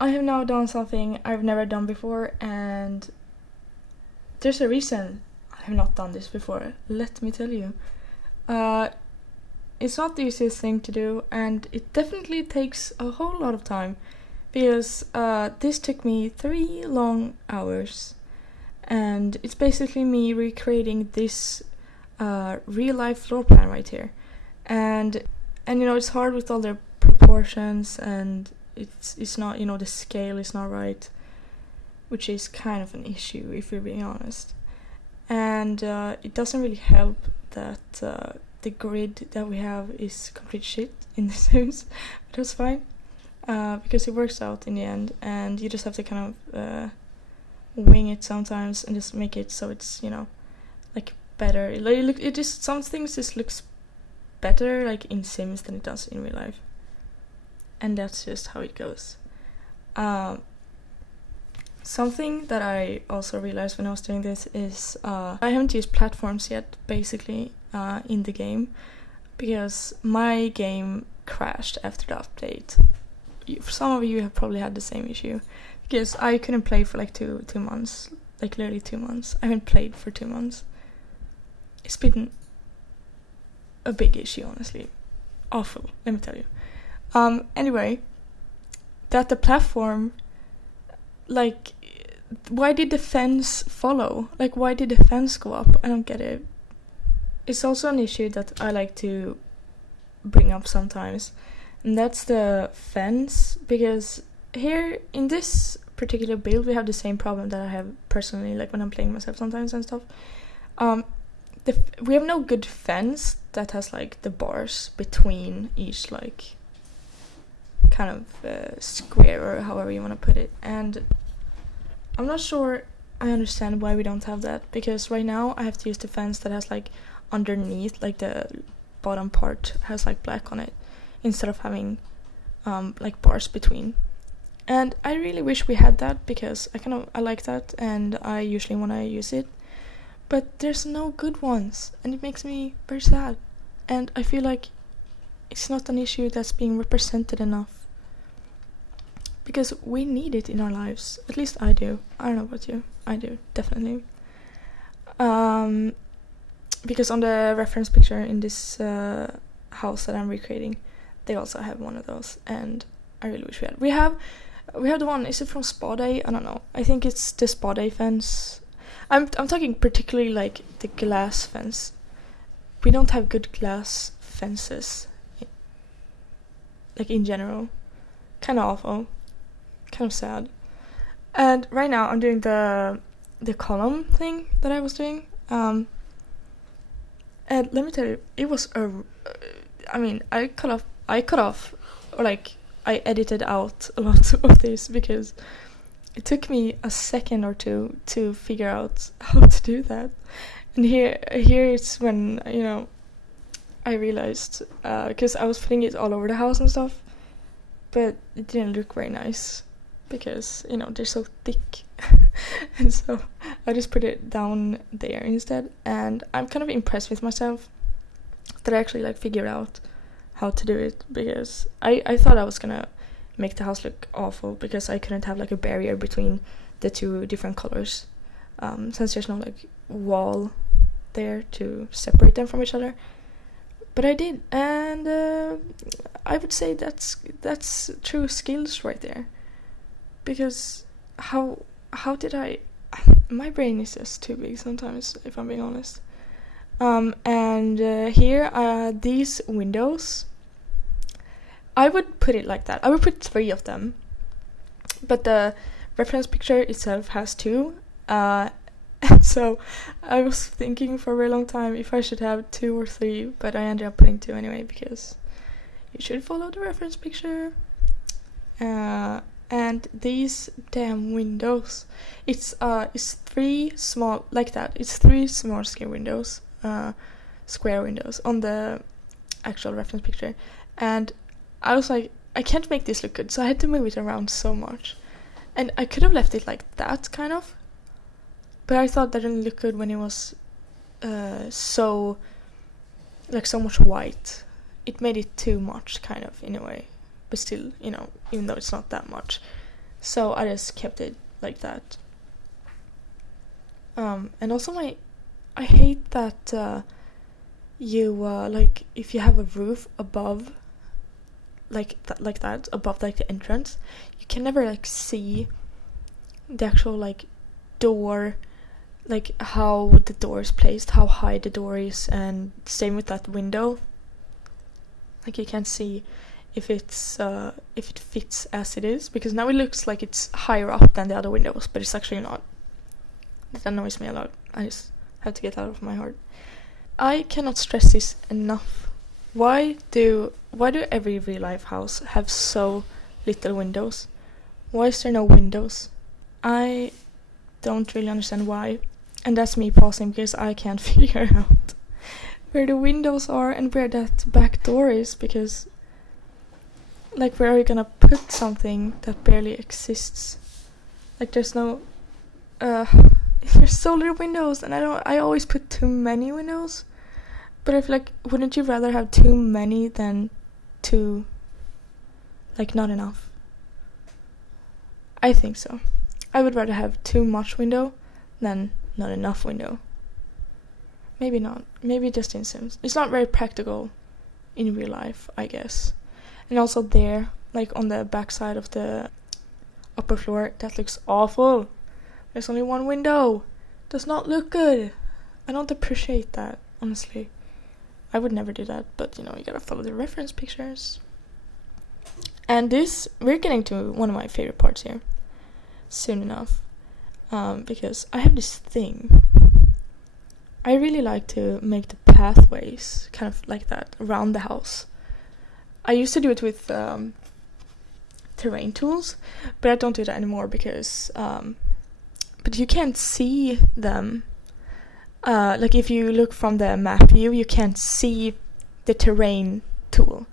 I have now done something I've never done before, and there's a reason I have not done this before, let me tell you. It's not the easiest thing to do, and it definitely takes a whole lot of time, because this took me 3 long hours, and it's basically me recreating this real life floor plan right here. And it's hard with all the proportions, and it's not, the scale is not right, which is kind of an issue if we're being honest. And it doesn't really help that the grid that we have is complete shit in The Sims, but that's fine, because it works out in the end, and you just have to kind of wing it sometimes and just make it so it's, like better. It just, some things just looks better like in Sims than it does in real life, and that's just how it goes. Something that I also realized when I was doing this is I haven't used platforms yet, basically, in the game, because my game crashed after the update. Some of you have probably had the same issue, because I couldn't play for like two months, like literally 2 months. I haven't played for 2 months. It's been a big issue, honestly. Awful, let me tell you. Anyway, that the platform, like, why did the fence follow? Like, why did the fence go up? I don't get it. It's also an issue that I like to bring up sometimes, and that's the fence, because here in this particular build we have the same problem that I have personally, like when I'm playing myself sometimes and stuff. We have no good fence that has like the bars between each, like, kind of square, or however you want to put it, and I'm not sure I understand why we don't have that, because right now I have to use the fence that has like underneath, like the bottom part has like black on it, instead of having like bars between. And I really wish we had that, because I like that, and I usually want to use it, but there's no good ones, and it makes me very sad, and I feel like it's not an issue that's being represented enough, because we need it in our lives. At least I do. I don't know about you. I do, definitely. Because on the reference picture in this house that I'm recreating, they also have one of those, and I really wish we had. We have the one. Is it from Spa Day? I don't know. I think it's the Spa Day fence. I'm talking particularly like the glass fence. We don't have good glass fences, like in general. Kind of awful. Kind of sad. And right now I'm doing the column thing that I was doing. And let me tell you, it was I cut off, or like I edited out a lot of this, because it took me a second or two to figure out how to do that. And here it's when, I realized, because I was putting it all over the house and stuff, but it didn't look very nice, because, they're so thick. And so I just put it down there instead, and I'm kind of impressed with myself that I actually like figured out how to do it, because I thought I was gonna make the house look awful, because I couldn't have like a barrier between the two different colors, since there's no like wall there to separate them from each other. But I did, and I would say that's true skills right there, because how did I? My brain is just too big sometimes, if I'm being honest. And here are these windows. I would put it like that. I would put 3 of them, but the reference picture itself has 2. And so I was thinking for a very long time if I should have 2 or 3, but I ended up putting 2 anyway, because you should follow the reference picture. And these damn windows, it's 3 small, like that. It's 3 small square windows on the actual reference picture, and I was like, I can't make this look good, so I had to move it around so much, and I could have left it like that, kind of, but I thought that didn't look good when it was so much white. It made it too much, kind of, in a way, but still, even though it's not that much, So I just kept it like that. And also I hate that you like if you have a roof above like that above like the entrance, you can never like see the actual like door, like how the door is placed, how high the door is, and same with that window. Like you can't see if it fits as it is, because now it looks like it's higher up than the other windows, but it's actually not. That annoys me a lot. I just have to get out of my heart. I cannot stress this enough. Why do every real life house have so little windows? Why is there no windows? I don't really understand why. And that's me pausing because I can't figure out where the windows are and where that back door is, because like where are you gonna put something that barely exists? Like there's no there's so little windows, and I always put too many windows. But I feel like, wouldn't you rather have too many than too, like, not enough? I think so. I would rather have too much window than not enough window. Maybe not. Maybe just in Sims. It's not very practical in real life, I guess. And also there, like on the back side of the upper floor, that looks awful. There's only one window. Does not look good. I don't appreciate that, honestly. I would never do that, but you gotta follow the reference pictures. And we're getting to one of my favorite parts here. Soon enough. Because I have this thing. I really like to make the pathways kind of like that around the house. I used to do it with terrain tools, but I don't do that anymore because but you can't see them. Like if you look from the map view, you can't see the terrain tool.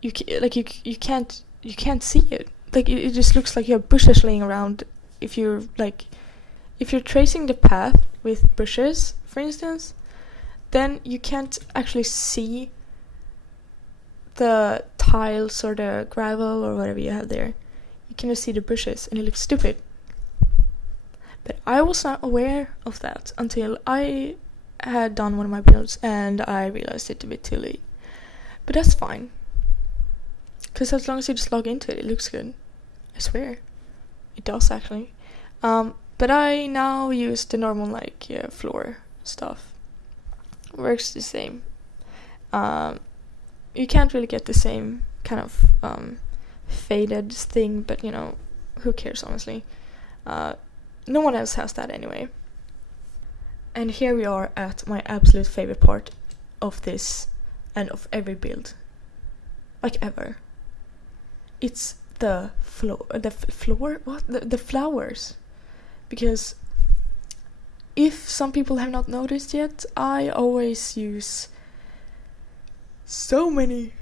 You can't see it. Like it just looks like you have bushes laying around. If you're tracing the path with bushes, for instance, then you can't actually see the tiles or the gravel or whatever you have there. You can just see the bushes, and it looks stupid. But I was not aware of that until I had done one of my builds and I realized it a bit too late. But that's fine. Because as long as you just log into it, it looks good. I swear. It does, actually. But I now use the normal, floor stuff. Works the same. You can't really get the same kind of faded thing, but, who cares, honestly. No one else has that anyway. And here we are at my absolute favorite part of this and of every build. Like ever. It's the floor. The flowers. Because if some people have not noticed yet, I always use so many.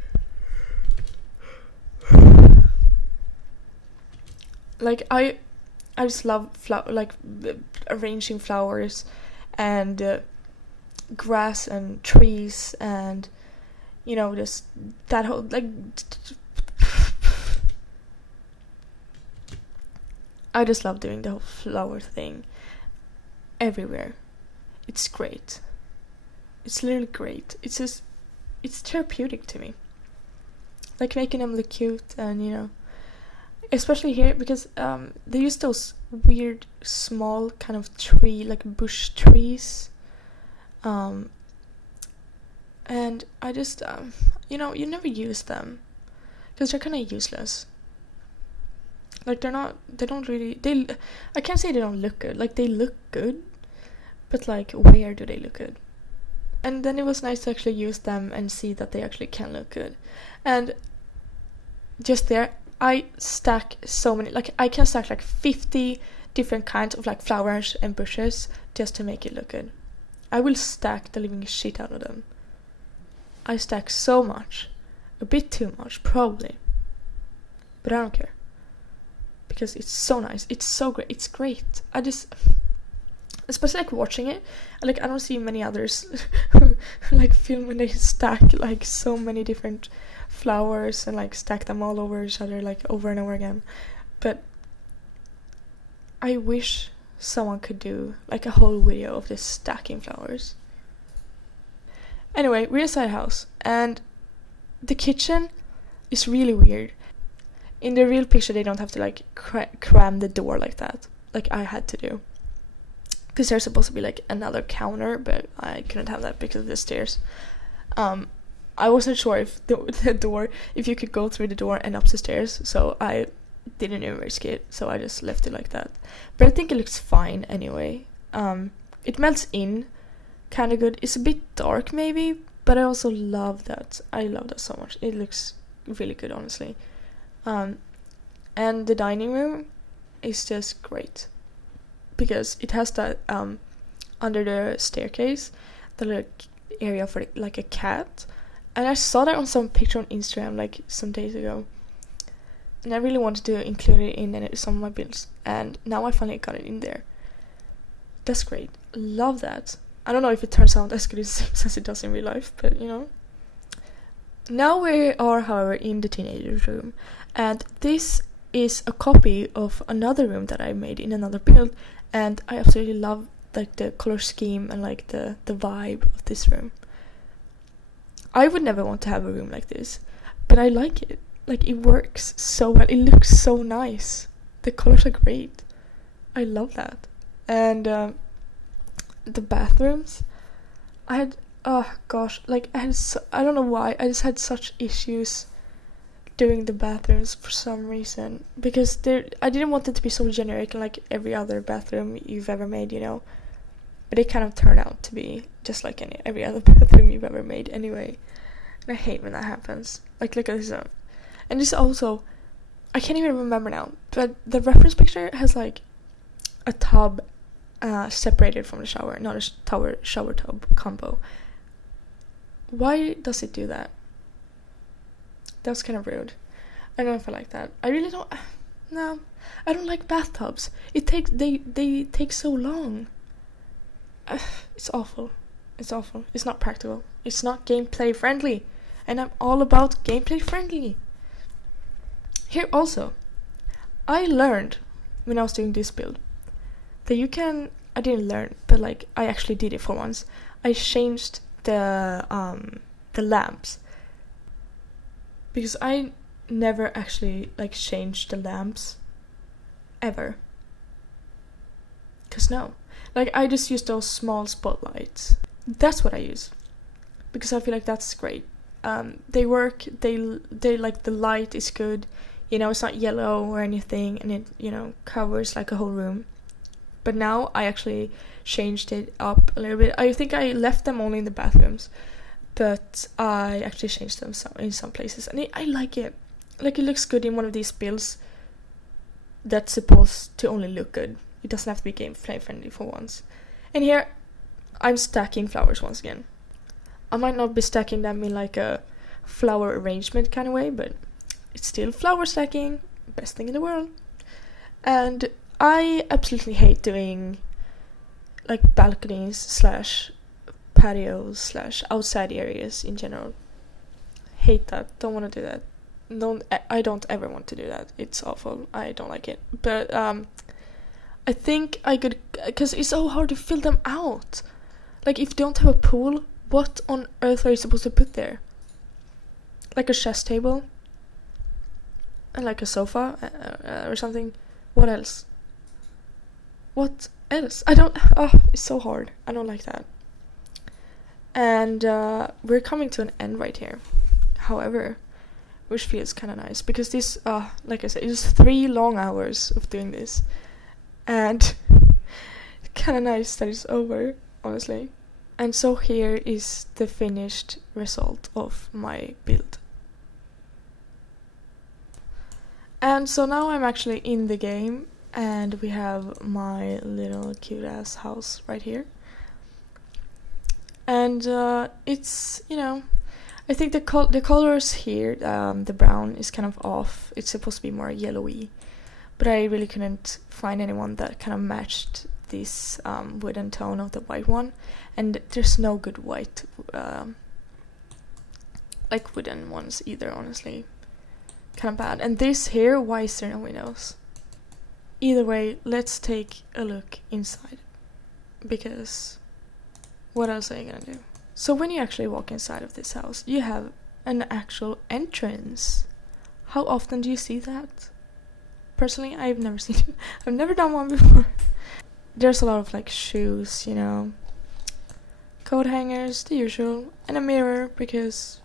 Like I just love arranging flowers and grass and trees and just that whole I just love doing the whole flower thing everywhere. It's great. It's literally great. It's therapeutic to me. Like making them look cute and especially here, because they use those weird small kind of tree, like bush trees. And I just, you never use them. Because they're kind of useless. Like I can't say they don't look good. Like they look good. But where do they look good? And then it was nice to actually use them and see that they actually can look good. And just there, I stack so many, I can stack 50 different kinds of flowers and bushes just to make it look good. I will stack the living shit out of them. I stack so much. A bit too much, probably. But I don't care. Because it's so nice. It's so great. It's great. I just, especially watching it, I don't see many others film when they stack so many different flowers and stack them all over each other over and over again. But I wish someone could do like a whole video of this stacking flowers. Anyway, we're inside a house, and the kitchen is really weird. In the real picture, they don't have to like cram the door like that, like I had to do. Because there's supposed to be like another counter, but I couldn't have that because of the stairs. I wasn't sure if the door, if you could go through the door and up the stairs, so I didn't even risk it, so I just left it like that. But I think it looks fine anyway. It melts in kind of good. It's a bit dark maybe, but I also love that. I love that so much. It looks really good, honestly. And the dining room is just great because it has that under the staircase, the little area for like a cat. And I saw that on some picture on Instagram like some days ago. And I really wanted to include it in some of my builds. And now I finally got it in there. That's great. Love that. I don't know if it turns out as good as it does in real life, but you know. Now we are, however, in the teenager's room. And this is a copy of another room that I made in another build. And I absolutely love like the color scheme and like the vibe of this room. I would never want to have a room like this, but I like it. Like, it works so well. It looks so nice. The colors are great. I love that. And the bathrooms, I had, oh gosh, like I don't know why, I just had such issues doing the bathrooms for some reason, because I didn't want it to be so generic like every other bathroom you've ever made, you know. But it kind of turned out to be just like every other bathroom you've ever made anyway. And I hate when that happens. Like, look at this one. And this also, I can't even remember now, but the reference picture has like a tub separated from the shower, not a shower tub combo. Why does it do that? That's kind of rude. I don't know if I like that. I really don't. No, I don't like bathtubs. They take so long. It's awful. It's awful. It's not practical. It's not gameplay friendly. And I'm all about gameplay friendly. Here also, I learned when I was doing this build that I didn't learn, but like I actually did it for once. I changed the lamps, because I never actually like changed the lamps ever. Cause no, like I just use those small spotlights. That's what I use, because I feel like that's great. They work. They like, the light is good. You know, it's not yellow or anything, and it, you know, covers like a whole room. But now I actually changed it up a little bit. I think I left them only in the bathrooms, but I actually changed them in some places, and I like it. Like, it looks good in one of these builds that's supposed to only look good. It doesn't have to be gameplay friendly for once. And here, I'm stacking flowers once again. I might not be stacking them in like a flower arrangement kind of way, but it's still flower stacking, best thing in the world. And I absolutely hate doing like balconies / patios / outside areas in general. Hate that. Don't want to do that. I don't ever want to do that. It's awful. I don't like it. But I think I could, because it's so hard to fill them out. Like, if you don't have a pool, what on earth are you supposed to put there? Like a chess table? And like a sofa or something? What else? What else? It's so hard. I don't like that. And we're coming to an end right here. However, which feels kind of nice, because this, like I said, it was 3 long hours of doing this. And kind of nice that it's over, honestly. And so here is the finished result of my build. And so now I'm actually in the game, and we have my little cute ass house right here. And it's, you know, I think the colors here, the brown is kind of off. It's supposed to be more yellowy, but I really couldn't find anyone that kind of matched this wooden tone of the white one. And there's no good white like wooden ones either, honestly. Kind of bad. And this here, why is there no windows? either way, let's take a look inside. Because what else are you gonna do? So when you actually walk inside of this house, you have an actual entrance. How often do you see that? Personally, I've never seen it. I've never done one before. There's a lot of like shoes, you know, coat hangers, the usual, and a mirror because,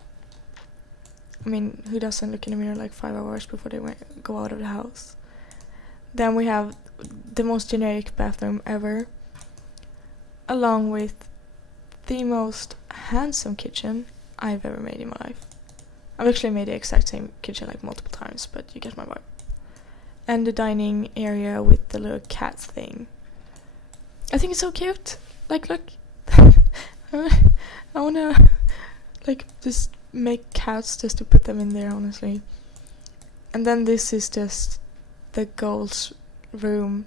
I mean, who doesn't look in a mirror like 5 hours before they go out of the house? Then we have the most generic bathroom ever, along with the most handsome kitchen I've ever made in my life. I've actually made the exact same kitchen like multiple times, but you get my vibe. And the dining area with the little cat thing. I think it's so cute. Like, look. I wanna like just make cats just to put them in there, honestly. And then this is just the girls' room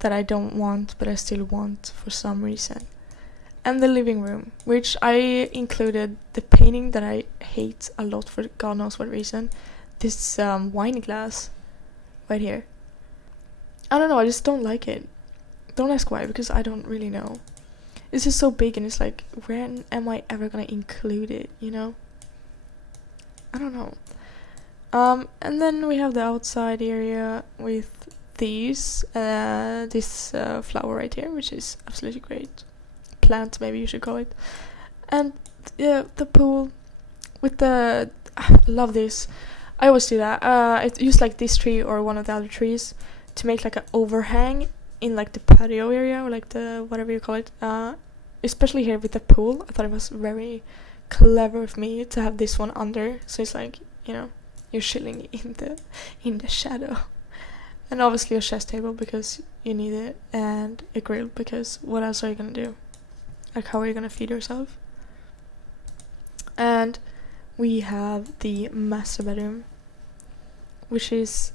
that I don't want, but I still want for some reason. And the living room, which I included the painting that I hate a lot for God knows what reason. This wine glass right here. I don't know, I just don't like it. Don't ask why, because I don't really know. It's just so big and it's like, when am I ever gonna include it, you know? I don't know. And then we have the outside area with this flower right here, which is absolutely great. Plant, maybe you should call it. And the pool with the... I love this. I always do that. I use like this tree or one of the other trees to make like an overhang in like the patio area or like the whatever you call it. Especially here with the pool. I thought it was very clever of me to have this one under. So it's like, you know, you're chilling in the shadow. And obviously a chest table because you need it, and a grill because what else are you gonna do? Like, how are you gonna feed yourself? And we have the master bedroom, which is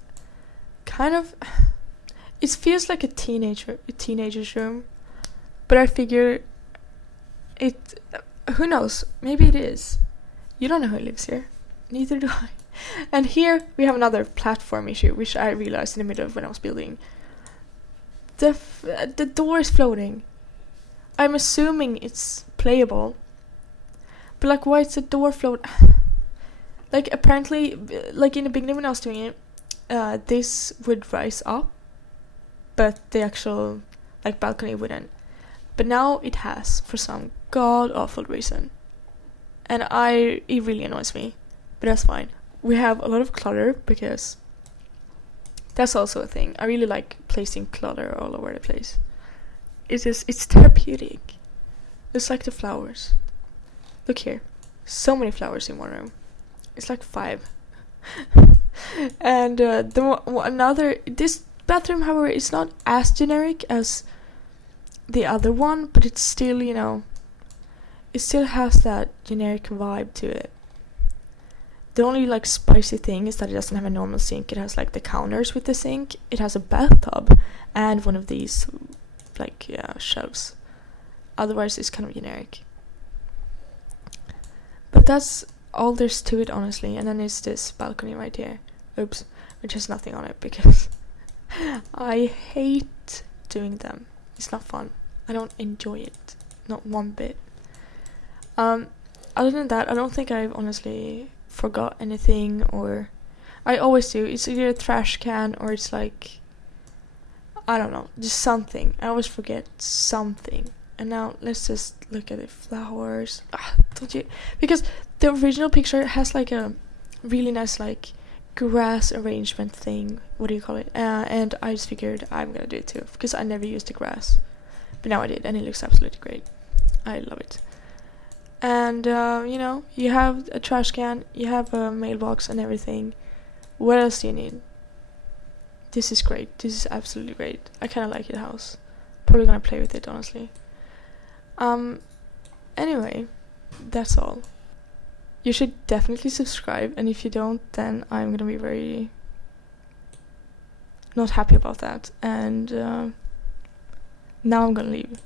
kind of... It feels like a teenager's room, but I figure it... who knows? Maybe it is. You don't know who lives here. Neither do I. And here we have another platform issue, which I realized in the middle of when I was building. The door is floating. I'm assuming it's playable. But like, why is the door float? Like, apparently, like in the beginning when I was doing it, this would rise up, but the actual like balcony wouldn't. But now it has for some god awful reason, and it really annoys me. But that's fine. We have a lot of clutter because that's also a thing. I really like placing clutter all over the place. It's therapeutic. It's like the flowers. Look here. So many flowers in one room. It's like 5. And this bathroom, however, is not as generic as the other one, but it's still, you know, it still has that generic vibe to it. The only like spicy thing is that it doesn't have a normal sink. It has like the counters with the sink. It has a bathtub and one of these like shelves. Otherwise it's kind of generic. But that's all there's to it, honestly. And then it's this balcony right here. Oops. Which has nothing on it because I hate doing them. It's not fun. I don't enjoy it. Not one bit. Other than that, I don't think I've honestly forgot anything, or I always do. It's either a trash can or it's like, I don't know, just something. I always forget something. And now let's just look at the flowers. Don't you? Because the original picture has like a really nice like grass arrangement thing. What do you call it? And I just figured I'm gonna do it too because I never used the grass, but now I did, and it looks absolutely great. I love it. And you know, you have a trash can, you have a mailbox and everything. What else do you need? This is great. This is absolutely great. I kind of like the house. Probably gonna play with it, honestly. Anyway, that's all. You should definitely subscribe, and if you don't, then I'm gonna be very not happy about that. And now I'm gonna leave.